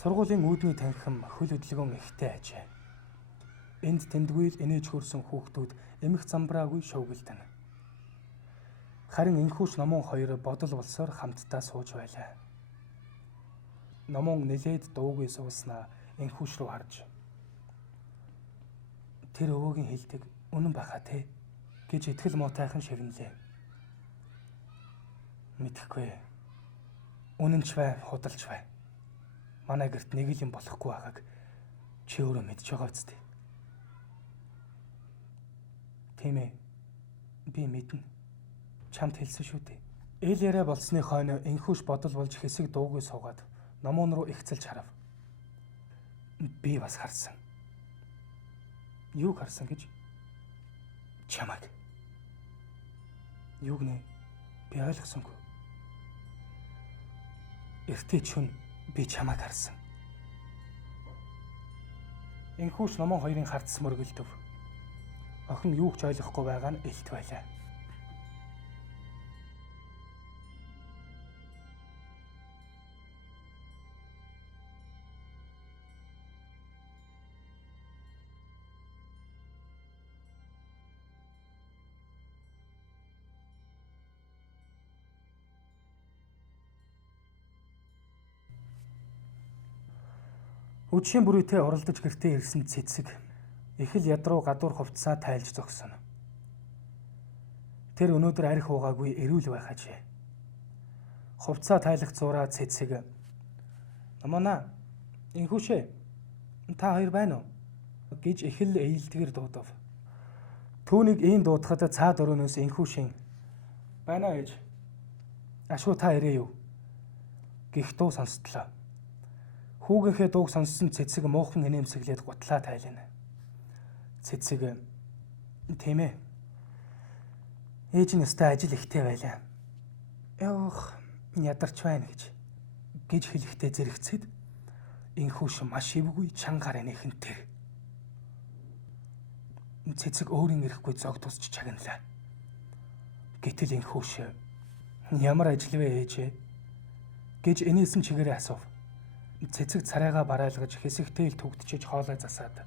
Сургуулийн үүдний танхим хөл хөдөлгөөн ихтэй ажээ. Энд тэмдгүүл инээж хөрсөн хүүхдүүд эмх замбраагүй шуугилдана. Харин энхүүш номон хоёр бодол болсоор хамтдаа сууж байлаа. Номон нэлээд дуугүй сууснаа энхүүш рүү харж. Тэр өвөөгийн хэлдэг үнэн баха те гэж итгэл муутайхан шивнэлээ. Мэдхгүй. Үнэнч бай, худалч бай. Манай гэрт нэг л юм болохгүй байгааг чи өөрөө мэдж байгаа үстэй. Тийм ээ. Би мэднэ. Чамд хэлсэн шүү дээ. Эл яриа болсны хойно энхүүш бодол болж хэсэг дуугүй суугаад номон руу ихцэлж харав. Би бас харсан. Юуг харсан гэж? Чамайг. Юуг нэ? Би ойлгосонгүй. Эртээ чүн би чамайг харсан. Энхүүш номон хоёрын хардс мөргөлдөв. Охин юу ч ойлгохгүй байгаа нь элт байлаа. Үдшийн бүрийтэй оролдож гэртээ ирсэн цэцэг их л ядруу гадуур хувцсаа тайлж зогсоно. Тэр өнөөдөр арх уугаагүй эрүүл байх ажээ. Хувцсаа тайлах зураа цэцэг. Намана энхүүшээ та хоёр байна уу? Гэж их л ээлдгэр дуудав. Түүнийг ийм дуудахад цаад өрөөнөөс энхүүшийн байна ээж. Ашгүй та ирээ юу? Гэх дуу сонсдлоо. Хүүгийнхээ дууг сонссон цэцэг муухан инээмсэглээд гутлаа тайлна. Цэцэг тийм ээ. Ээж нь өстой ажил ихтэй байлаа. Явах ядарч байна гэж хэлэхдээ зэрэгцээд энхүүш маш ивгүй чангаар энийхэн тэр. Цэцэг өөрийн ирэхгүй зог тусч чагналаа. Гэтэл энхүүш ямар ажил вэ ээжээ гэж энээсэн чигээрээ асуув. Цэцэг царайгаа бараалгаж хэсэгтэйл түгтчиж хоолой засаад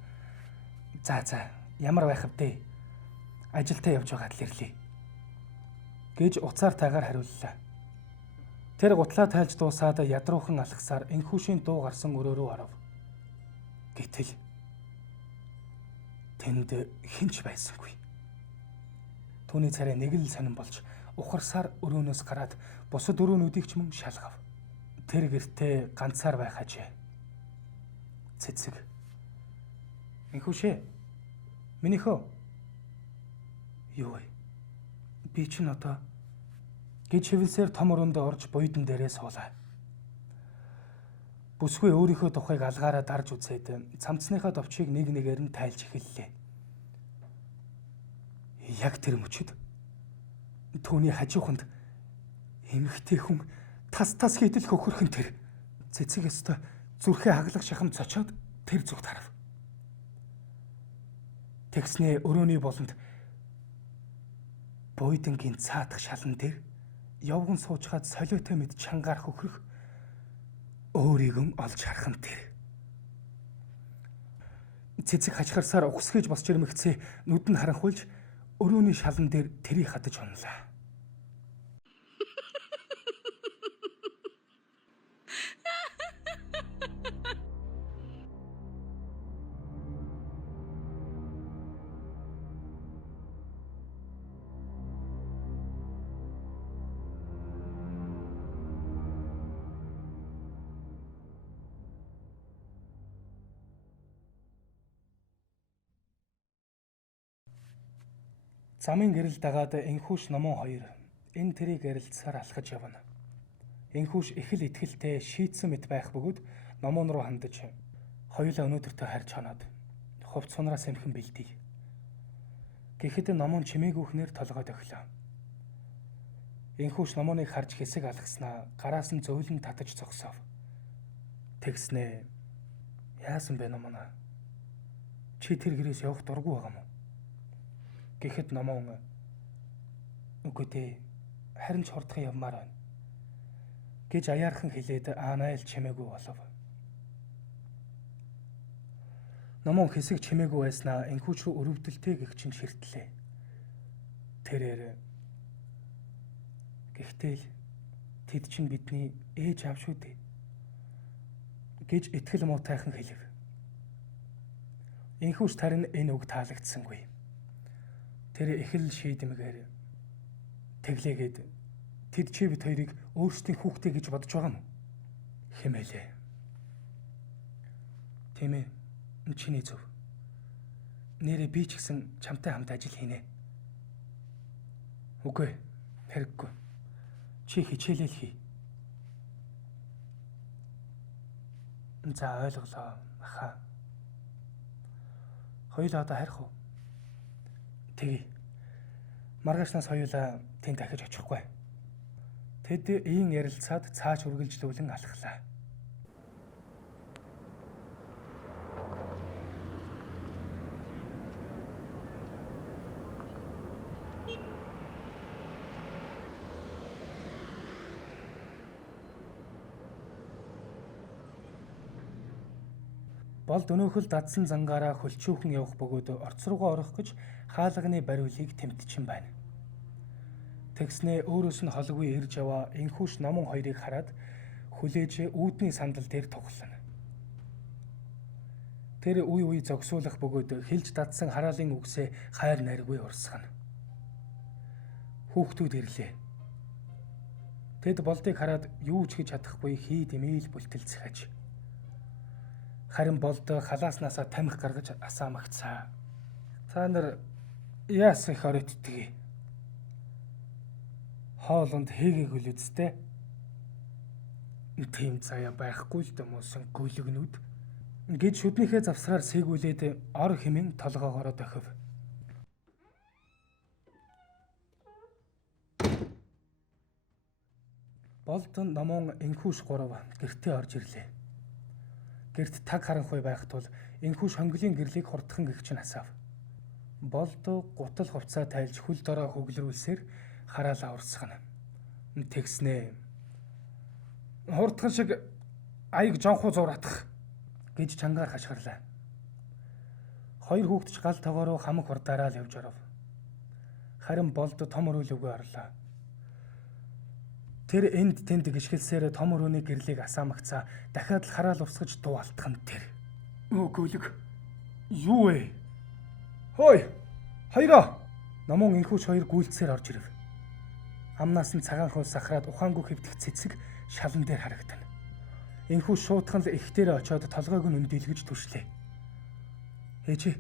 за ямар байх вэ? Ажилдаа явж байгаа л ирлээ гэж уцаар тайгаар хариуллаа. Тэр гутлаа тайлж дуусаад ядруухан алхсаар энхүүшийн дуу гарсан өрөө рүү оров. Гэтэл тэнд хинч байсангүй. Түүний царай нэг л сонирн болж ухарсаар өрөөнөөс гараад бусад өрөөнүүдийг ч мөн шалгав. Тэр гэртээ ганцаар байх ажээ. Цэцэг. Энхүүшээ. Минийхөө. Юу вэ? Би ч одоо гэж хэвнсээр том өрөөндөө орж буйдан дээрээ суулаа. Бүсгүй өөрийнхөө тухайг алгаараа дарж үзээд цамцныхаа товчийг нэг нэгээр нь тайлж эхэллээ. Яг тэр мөчөд түүний хажууханд эмэгтэй хүн тас хийдэл хөхөрхөн тэр. Цэцэг өстө зүрхээ хаглах шахам цочоод тэр зүгт харав. Тэгснээ өрөөний болонд буйдангийн цаатах шалан дээр явган суучгаад солиотой мэд чангаар хөхрөх өөрийгөө олж харах нь тэр. Цэцэг хачгарсаар угсгэж босч ирмэгцээ нүд нь харанхуйлж өрөөний шалан дээр тэрийг хадаж унлаа. Замын гэрэл дагаад энхүүш номон хоёр энэ тэрийг ярилцсаар алхаж явна. Энхүүш их л итгэлтэй шийтсэн мэт байх бөгөөд номон руу хандаж хоёулаа өнөөдөртөө харж хоноод хувц сунраас эмхэн бэлдээ. Гэхэд номон чимээгүйхнэр толгойд өглөө. Энхүүш номоныг харж хэсэг алгаснаа гараас нь зөөлөн татаж зогсов. Тэгснээ яасан бэ номоноо? Чи тэр гэрээс явах дургүй байгаа мó? Гэхэд номон үгүй дээ харин ч хурдхан явмаар байна гэж аяархан хэлээд аанайл чимээгүй болов. Номон хэсэг чимээгүй байснаа энхүүч рүү өрөвдөлтэй гэх чинь ширтлээ. Тэрээр гэхдээ л тэд чинь бидний ээж аав шүү дээ гэж итгэл муутайхан хэлэв. Энхүүч тарин энэ үг таалагдсангүй. Тэр их л шийдэмгээр тэглээгээд тэд чи бид хоёрыг өөрсдийн хүүхдээ гэж бодож байгаа юм хэмээлээ. Тийм ээ. Чиний зөв. Нэрээ би ч гэсэн чамтай хамт ажил хийнэ. Үгүй, хэрэггүй. Чи хичээлэл хий. За ойлголоо, аха. Хоёулаа одоо харих уу? Тэгье. Маргаашнаас хоёулаа тэнд дахиж очихгүй. Тэд ийн ярилцаад цааш үргэлжлүүлэн алхлаа. Болд өнөөхөл дадсан зангаараа хөлчөөхөн явах бөгөөд орц руугаа орох гэж хаалганы бариулыг тэмтчин байна. Тэгснээ өөрөөс нь холгүй ирж яваа энхүүш номон хоёрыг хараад хүлээж үүдний сандал дээр тоглоно. Тэр үе зогсуулах бөгөөд хилж дадсан хараалын үгсээ хайр найргүй урсгана. Хүүхдүүд ирлээ. Тэд болдыг хараад юу ч хийж чадахгүй хий дэмээл бүлтэлцэж. Харин болд халааснасаа тамхи гаргаж асаамагцаа. Та нар яас их оройтдгийг. Хоолонд хийгээгүй л үсттэй. Тийм заяа байхгүй л дэмөөсөн гүлгнүүд гэж шүднийхээ завсраар сэгүүлээд ор хэмээн толгоогоороо дохив. Болд номон энхүүш 3 гэртээ орж ирлээ. Гэрт таг харанхуй байх тул энхүүш хонглын гэрлийг хурдхан гэгч нь асаав. Болд гутал хувцаа тайлж хөл дороо хөглөрүүлсээр хараалаа урсгана. Тэгснээ хурдхан шиг аяг жонхуу зуратах гэж чангаар хашгирлаа. Хоёр хүүхдч гал тогоороо хамаг хурдаараа л явж оров. Харин болд том өрөөлөгөө орлоо. Тэр энд тэнд гიშгэлсээр том өрөөний гэрлийг асаамагцаа дахиад л хараал урсгаж дуу алтхан тэр. Гүлэг. Юу вэ? Хой! Хоёроо! Номон энхүүч хоёр гүйлцээр орж ирв. Амнаас нь цагаан хөл сахраад ухаангүй хэвдэх цэцэг шалан дээр харагдана. Энхүү шуудхан л их дээр очиод толгойг нь өндөлгөж түшлээ. Ээжээ